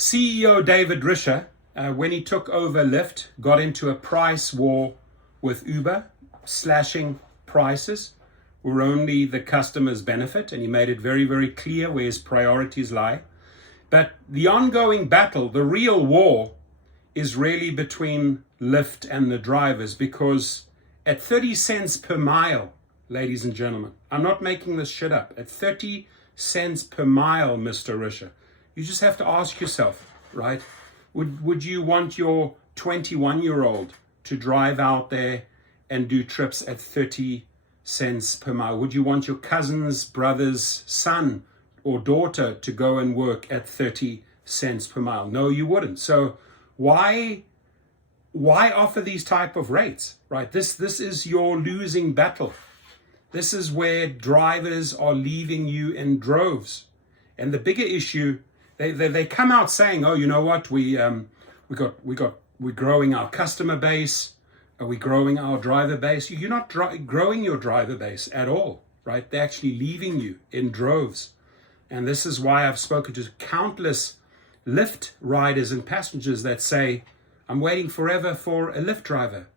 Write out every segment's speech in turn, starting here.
CEO David Risher, when he took over Lyft, got into a price war with Uber, slashing prices were only the customer's benefit, and he made it very, very clear where his priorities lie. But the ongoing battle, the real war, is really between Lyft and the drivers, because at 30 cents per mile, ladies and gentlemen, I'm not making this shit up, at 30 cents per mile, Mr. Risher, you just have to ask yourself, right? Would you want your 21-year-old to drive out there and do trips at 30 cents per mile? Would you want your cousin's brother's son or daughter to go and work at 30 cents per mile? No, you wouldn't. So why offer these type of rates, right? This is your losing battle. This is where drivers are leaving you in droves. And the bigger issue, they come out saying, oh, you know what, we're growing our customer base. Are we growing our driver base? You're not growing your driver base at all, right? They're actually leaving you in droves. And this is why I've spoken to countless Lyft riders and passengers that say, I'm waiting forever for a Lyft driver.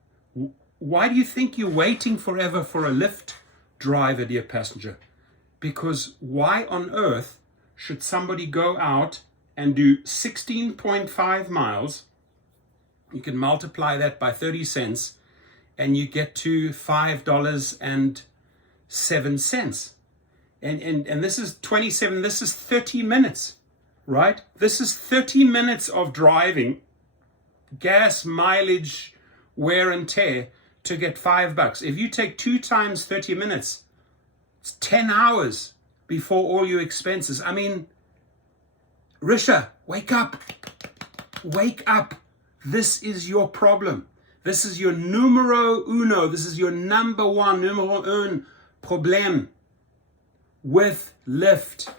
Why do you think you're waiting forever for a Lyft driver, dear passenger? Because why on earth should somebody go out and do 16.5 miles? You can multiply that by 30 cents and you get to $5.07. And this is 27, this is 30 minutes, right? This is 30 minutes of driving, gas mileage, wear and tear to get $5. If you take 2 times 30 minutes, it's 10 hours before all your expenses. I mean, Risher, wake up. Wake up. This is your problem. This is your numero uno. This is your number one, numero un problem with Lyft,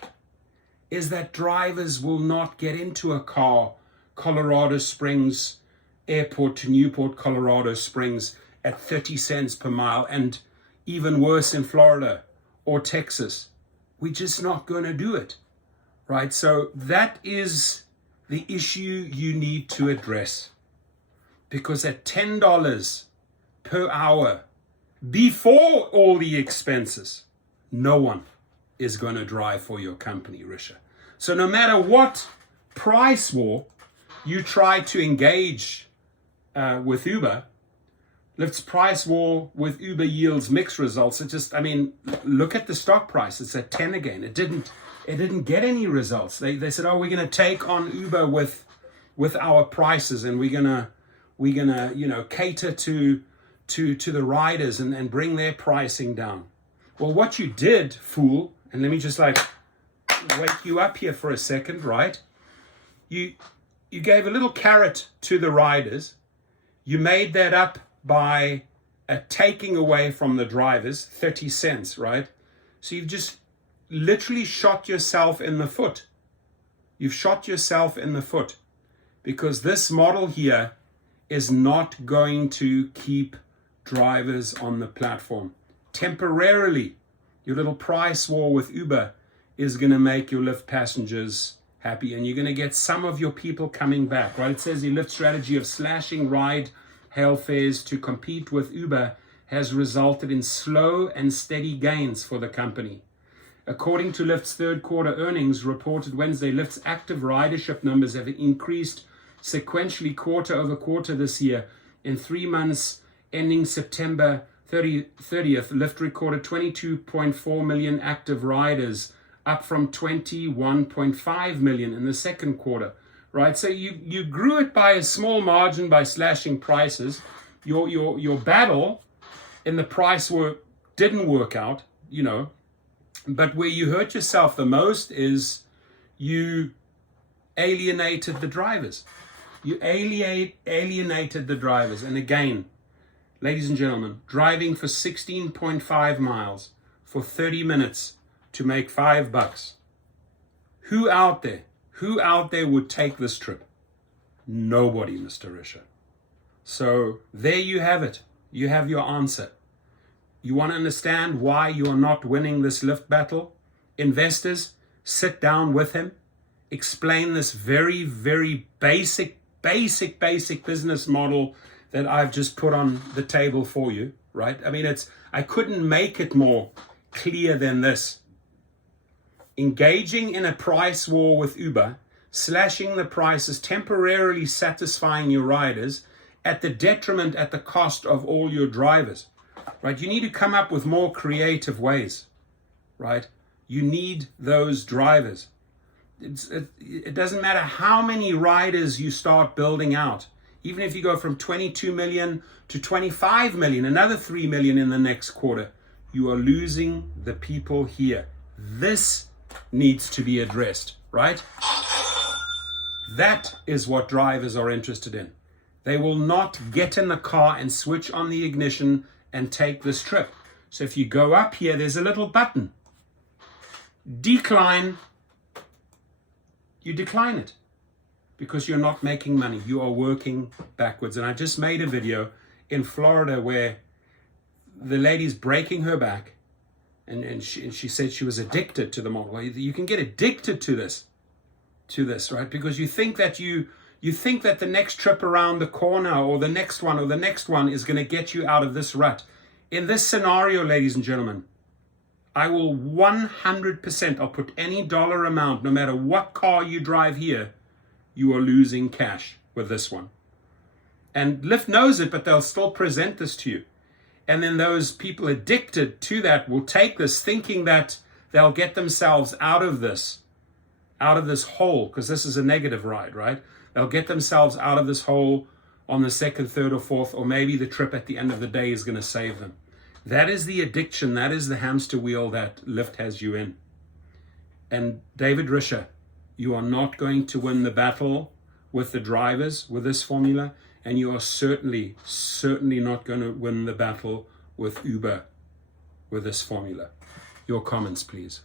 is that drivers will not get into a car, Colorado Springs Airport to Newport, Colorado Springs, at 30 cents per mile, and even worse in Florida or Texas. We're just not going to do it, right? So that is the issue you need to address. Because at $10 per hour, before all the expenses, no one is going to drive for your company, Risher. So no matter what price war you try to engage with Uber, Lyft's price war with Uber yields mixed results. Look at the stock price. It's at 10 again. It didn't get any results. They said, oh, we're going to take on Uber with our prices, and we're gonna cater to the riders and bring their pricing down. Well, what you did, fool, and let me just wake you up here for a second, right? You gave a little carrot to the riders. You made that up by taking away from the drivers 30 cents, right? So you've just literally shot yourself in the foot. You've shot yourself in the foot, because this model here is not going to keep drivers on the platform. Temporarily, your little price war with Uber is going to make your Lyft passengers happy, and you're going to get some of your people coming back, right? It says the Lyft strategy of slashing ride hail fares to compete with Uber has resulted in slow and steady gains for the company. According to Lyft's third quarter earnings reported Wednesday, Lyft's active ridership numbers have increased sequentially quarter over quarter this year. In 3 months ending September 30th, Lyft recorded 22.4 million active riders, up from 21.5 million in the second quarter, right? So you grew it by a small margin by slashing prices. Your battle in the price war didn't work out, but where you hurt yourself the most is you alienated the drivers. You alienated the drivers. And again, ladies and gentlemen, driving for 16.5 miles for 30 minutes to make $5. Who out there would take this trip? Nobody, Mr. Risher. So there you have it. You have your answer. You want to understand why you are not winning this Lyft battle? Investors, sit down with him. explain this very, very basic business model that I've just put on the table for you, right? I mean, I couldn't make it more clear than this. Engaging in a price war with Uber, slashing the prices, temporarily satisfying your riders at the detriment, at the cost of all your drivers, right? You need to come up with more creative ways, right? You need those drivers. It doesn't matter how many riders you start building out. Even if you go from 22 million to 25 million, another 3 million in the next quarter, you are losing the people here. This needs to be addressed, right? That is what drivers are interested in. They will not get in the car and switch on the ignition and take this trip. So if you go up here, there's a little button. Decline. You decline it because you're not making money. You are working backwards. And I just made a video in Florida where the lady's breaking her back, and she said she was addicted to the model. Well, you can get addicted to this, right? Because you think that the next trip around the corner or the next one is going to get you out of this rut. In this scenario, ladies and gentlemen, I will 100%, I'll put any dollar amount, no matter what car you drive here, you are losing cash with this one. And Lyft knows it, but they'll still present this to you. And then those people addicted to that will take this thinking that they'll get themselves out of this hole, because this is a negative ride, right? They'll get themselves out of this hole on the second, third, or fourth, or maybe the trip at the end of the day is going to save them. That is the addiction. That is the hamster wheel that Lyft has you in. And David Risher, you are not going to win the battle with the drivers with this formula, and you are certainly not going to win the battle with Uber with this formula. Your comments, please.